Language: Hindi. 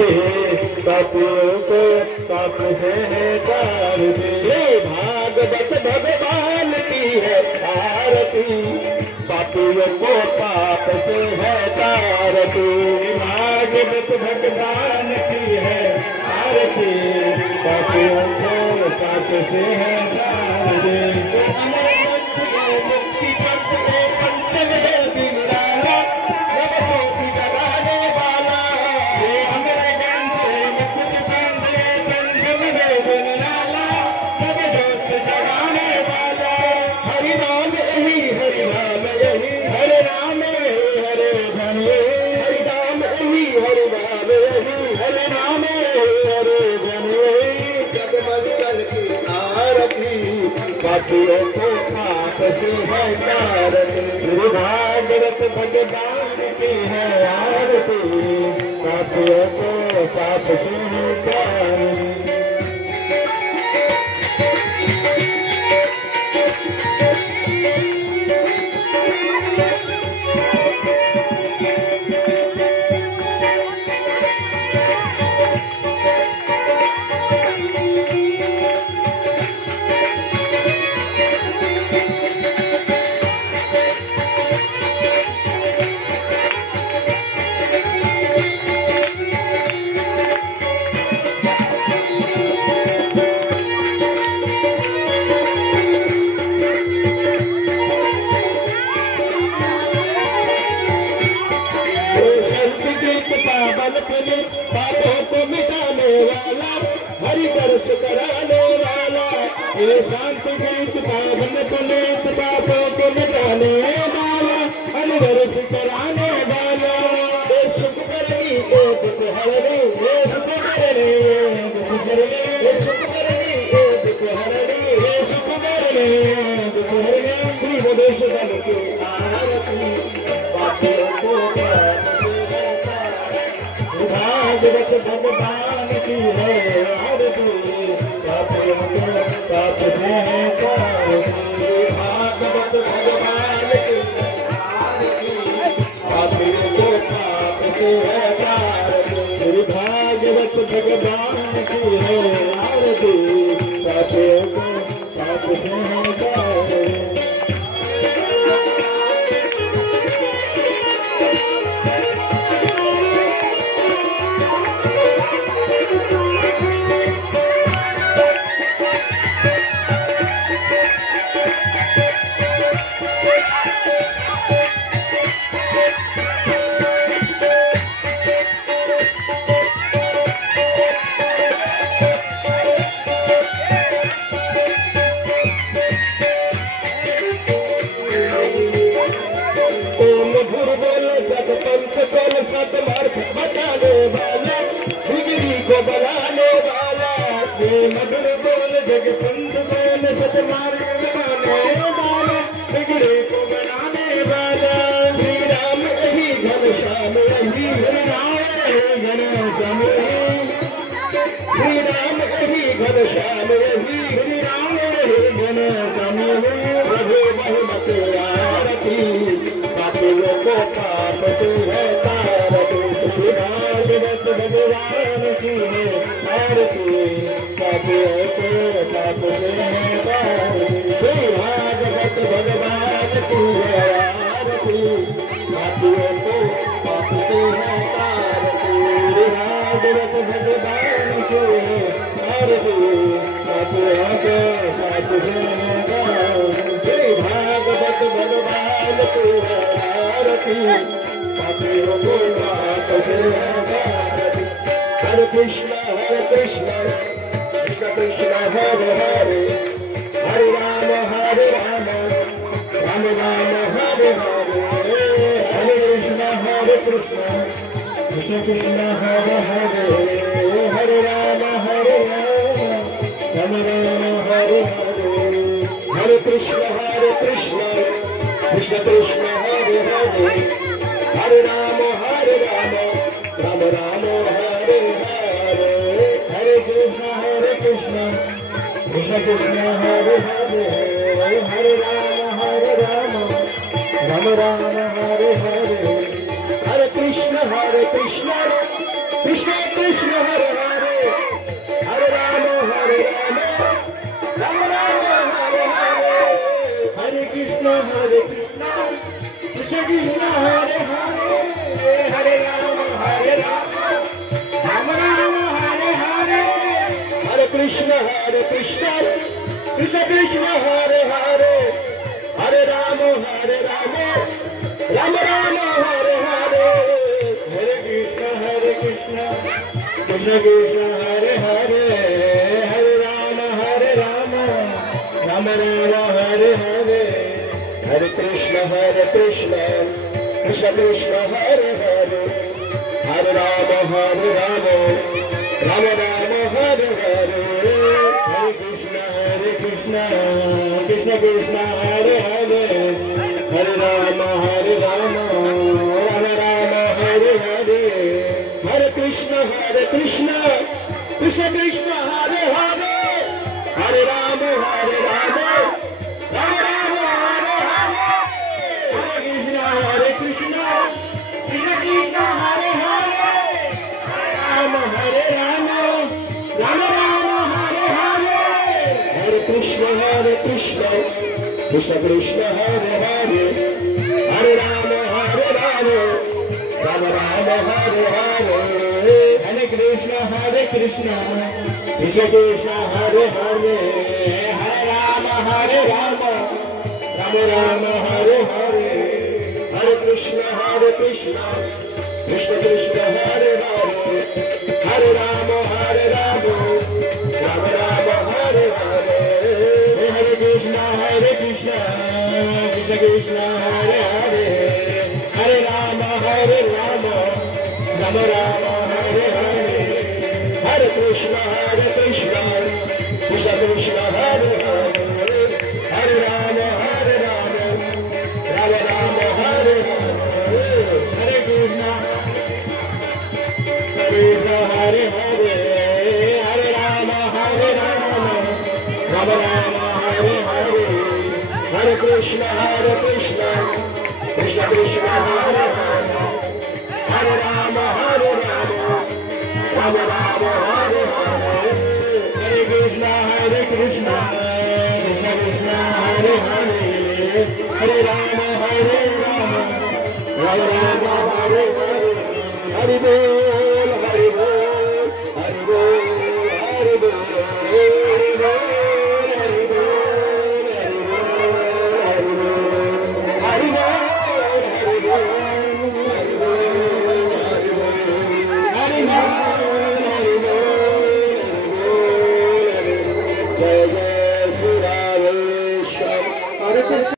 पापियों को पाप से तारती। भागवत भगवान की है आरती, पापियों को पाप से है तारती। भागवत भगवान की है आरती, पापियों को पाप से है तारती। मुक्ति पंथ में पंचम है बिमलाला, नवज्योति जगाने वाला। ये हमारे ग्रंथ में कुछ पंथ है पंचम है बिमलाला, नवज्योति जगाने वाला। हरि नाम यही, हरि नाम यही, हरे नाम हरे धन। हरि नाम यही, हरि नाम यही, हरे नाम हरे धन। जगमग चलती आरती, पापियों को पाप से है तारती। श्री भागवत भगवान की है आरती, पापियों को पाप से है तारती। पापों को मिटाने वाला, हरि दर्श कराने वाला। ये शांत गीत पावन पुनीत, पापों को मिटाने वाला, हरि दर्श कराने वाला। ये सुख करनी ये दुख हरनी, ये सुख करनी ये दुख हरनी, ये सुख करनी ये दुख हरनी, ये सुख करनी ये दुख हरनी। श्री मधेश बन की आरती, पापों को भागवत भगवान की है आरती, पापियों को पाप से है तारती। भागवत भगवान की आरती, पापियों को पाप से है तारती। भागवत भगवान की है आरती, पापियों को पाप से है तारती। सतमार्ग बचाने वाला, बिगड़ी को बनाने वाला। ये मधुर बोल जगपंथ बोल, सतमार्ग बनाने वाला, बिगड़ी को बनाने वाला। श्री राम यही घनश्याम यही, हरि राम घनश्याम यही। श्री राम यही घनश्याम यही, हरि राम घनश्याम यही। प्रभु महिमत आरती, पापियों को पाप से है तारती। श्री भागवत भगवान की है आरती, पापियों को पाप से है तारती। श्री भागवत भगवान की है आरती, पापियों को पाप से है तारती। श्री भागवत भगवान की है आरती, पापियों को पाप से है तारती। श्री भागवत भगवान की है आरती, पापियों को पाप से है तारती। हरे कृष्ण कृष्ण कृष्ण हरे हरे, हरे राम राम राम हरे हरे। हरे कृष्ण कृष्ण कृष्ण हरे हरे, हरे राम राम राम हरे हरे। हरे कृष्ण कृष्ण कृष्ण हरे हरे, हरे राम राम राम हरे हरे। हरे कृष्ण कृष्ण कृष्ण हरे हरे, हरे राम राम हरे हरे। हरे Krishna Krishna Krishna Krishna Hare Hare Hare Rama Rama Rama Hare Hare Hare Krishna Krishna Krishna Hare Hare Hare Rama Rama Rama Hare Hare Hare Krishna Krishna Krishna Hare Hare Hare Rama Rama Rama Hare Hare Hare Krishna Krishna Krishna Hare Hare Hare Rama Rama Rama Hare Hare Hare Krishna Krishna Krishna Hare Hare Hare Rama Rama Rama Hare Hare Hare Krishna Krishna Krishna Hare Hare Hare Rama Rama Rama Hare Hare Hare Krishna Krishna Krishna Hare Hare Hare Rama Rama Rama Hare Hare Hare Krishna Krishna Krishna Hare Hare Rama Rama Rama Hare Hare Hare Krishna Krishna Krishna Hare Hare Hare Rama Rama Rama Hare Hare Hare Krishna Krishna Krishna Hare Hare Hare Rama Rama Rama Hare Hare Hare Krishna Krishna Krishna Hare Hare Hare Rama Rama Rama Hare Hare Hare Krishna Krishna Krishna Hare Hare Hare Rama Rama Rama Hare Hare Hare Krishna Krishna Krishna Hare Hare Hare Rama Rama Rama Hare Hare Hare Krishna Krishna Hare Hare Hare Rama Rama Rama Hare Hare Hare Krishna Krishna Krishna Hare Hare Hare Rama Rama Rama Hare Hare Hare Krishna Krishna Krishna Hare Hare Hare Rama Rama Rama Hare Hare Hare Bol Hare Bol Hare Bol Hare Bol Jai Jai Sri Ram Hare Krishna.